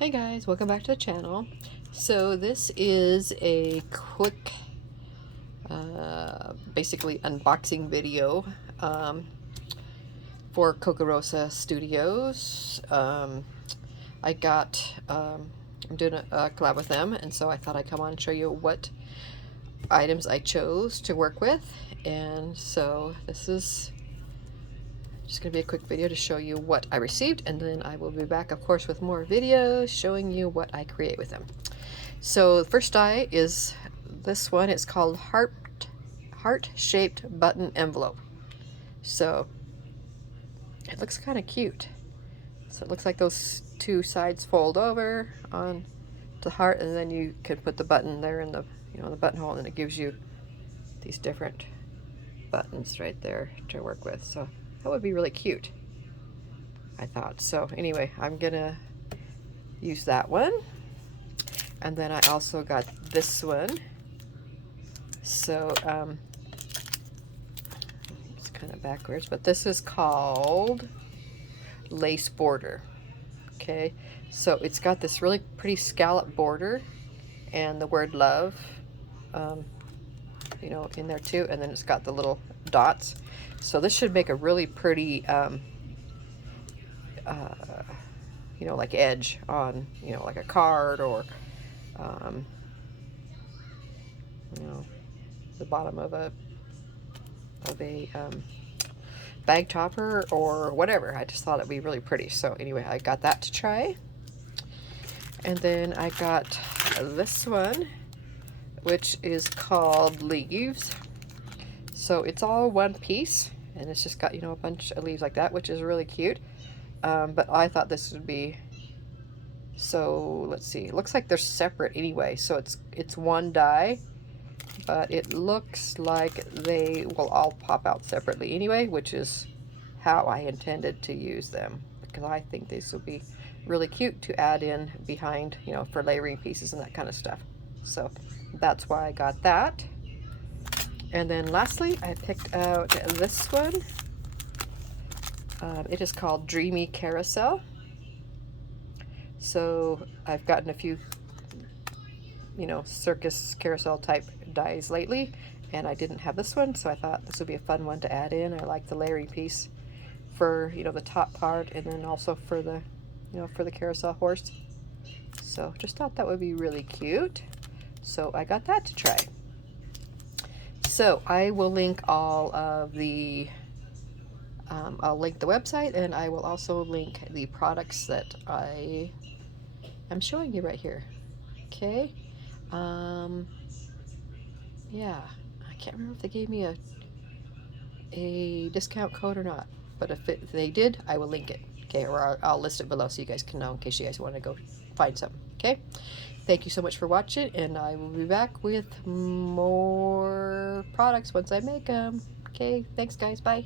Hey guys, welcome back to the channel. So this is a quick basically unboxing video for Kokarosastudios. I got I'm doing a collab with them, and so I thought I'd come on and show you what items I chose to work with. And so this is just going to be a quick video to show you what I received, and then I will be back, of course, with more videos showing you what I create with them. So the first die is this one. It's called heart-shaped button envelope. So it looks kind of cute. So it looks like those two sides fold over on the heart, and then you could put the button there in the the buttonhole, and it gives you these different buttons right there to work with. So that would be really cute, I thought. So anyway, I'm gonna use that one. And then I also got this one. So it's kind of backwards, but this is called lace border. Okay, so it's got this really pretty scallop border and the word love in there too, and then it's got the little dots. So this should make a really pretty like edge on like a card, or the bottom of a bag topper or whatever. I just thought it'd be really pretty. So anyway, I got that to try. And then I got this one, which is called leaves. So it's all one piece, and it's just got a bunch of leaves like that, which is really cute. But I thought this would be, so let's see, it looks like they're separate anyway, so it's one die, but it looks like they will all pop out separately anyway, which is how I intended to use them, because I think these will be really cute to add in behind, for layering pieces and that kind of stuff. So that's why I got that. And then lastly, I picked out this one. It is called Dreamy Carousel. So I've gotten a few, circus carousel type dies lately, and I didn't have this one, so I thought this would be a fun one to add in. I like the layering piece for, the top part, and then also for the, for the carousel horse. So just thought that would be really cute. So I got that to try. So I will link all of the, I'll link the website, and I will also link the products that I am showing you right here. Okay. Yeah, I can't remember if they gave me a discount code or not, but if they did, I will link it. Okay, or I'll list it below so you guys can know in case you guys want to go find something. Okay. Thank you so much for watching, and I will be back with more products once I make them. Okay, thanks guys, bye.